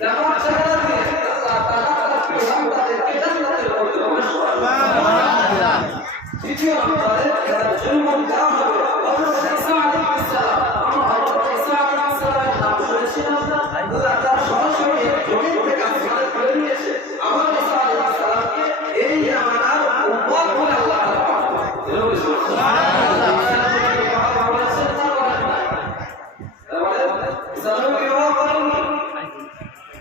দেখা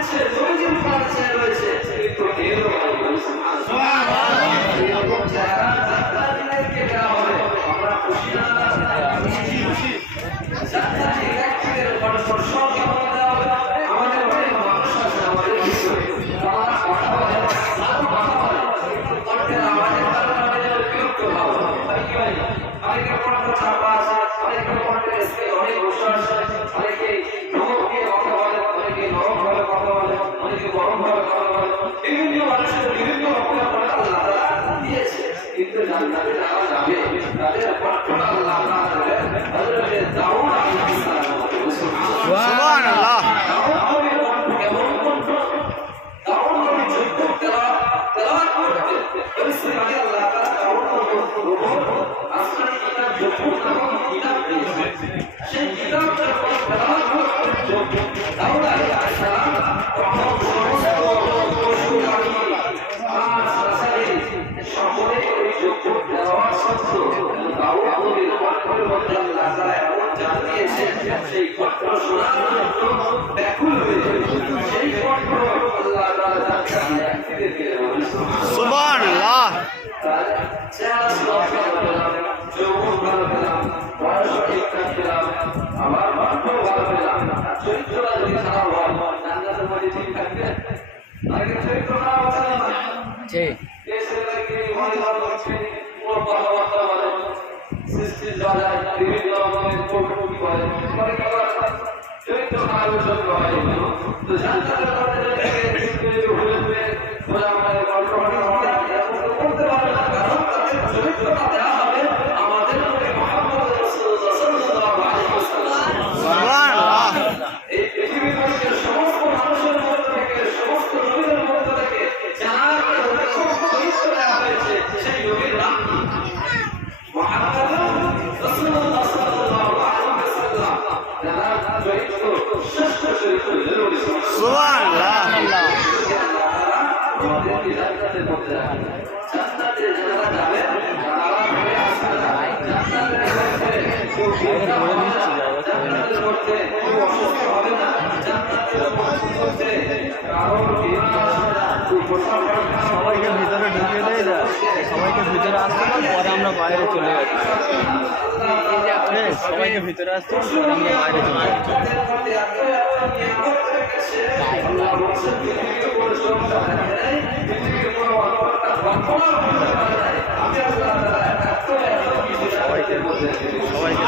de Jesus সেই কষ্ট শোনার জন্য ব্যাকুল হয়েছে সেই কষ্ট আল্লাহ তাআলা তার ব্যক্তিদের দিলেন চরিত্রটা যদি খারাপ হয় জান্নাতের মধ্যে চরিত্র খারাপ আছে হয় তো জান্নাতের মধ্যে ভুলে সবাইকে ভিতরে ঢুকিয়ে দেয় সবাইকে ভিতরে আসতে পরে আমরা বাইরে চলে যাচ্ছি। সবাইকে ভিতরে আসতে আমরা বাইরে চলে সবাইকে সবাইকে।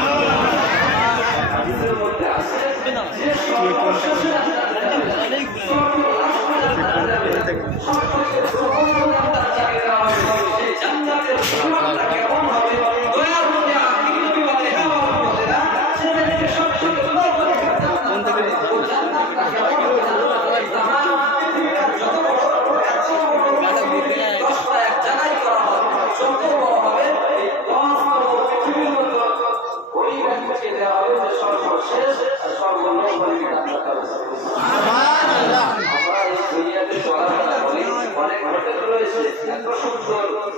আমার দুনিয়াতে চলাফেরা বলি অনেক রয়েছে এত সুন্দর।